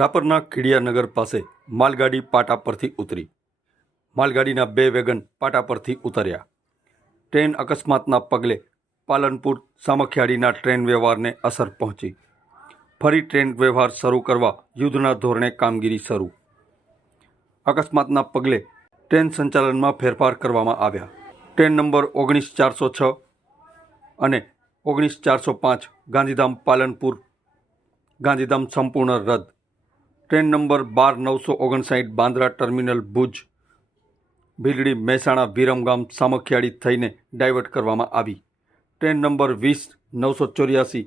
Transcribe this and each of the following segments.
રાપરના ખીડિયાનગર પાસે માલગાડી પાટા પરથી ઉતરી. માલગાડીના 2 વેગન પાટા પરથી ઉતર્યા. ટ્રેન અકસ્માતના પગલે પાલનપુર સામખિયાળીના ટ્રેન વ્યવહારને અસર પહોંચી. ફરી ટ્રેન વ્યવહાર શરૂ કરવા યુદ્ધના ધોરણે કામગીરી શરૂ. અકસ્માતના પગલે ટ્રેન સંચાલનમાં ફેરફાર કરવામાં આવ્યા. ટ્રેન નંબર 19406 અને 19405 ગાંધીધામ પાલનપુર ગાંધીધામ સંપૂર્ણ રદ. Train number 12959 Bandra terminal Bhuj Bhildi Mehsana Viramgam Samakhiyali થઈને ડાયવર્ટ કરવામાં આવી. ટ્રેન નંબર 20984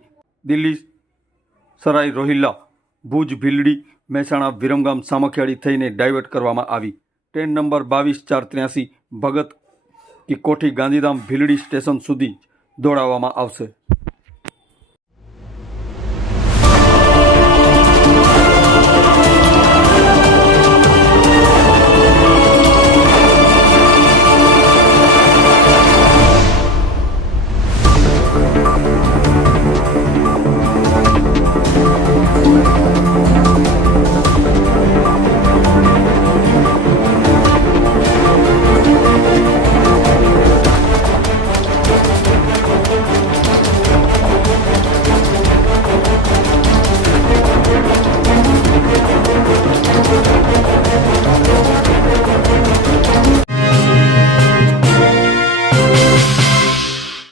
દિલ્હી સરાય રોહિલ્લા ભુજ ભીલડી મહેસાણા વિરમગામ સામખિયાળી થઈને ડાયવર્ટ કરવામાં આવી. ટ્રેન નંબર 22483 ભગત કી કોઠી ગાંધીધામ ભીલડી સ્ટેશન સુધી દોડાવવામાં આવશે.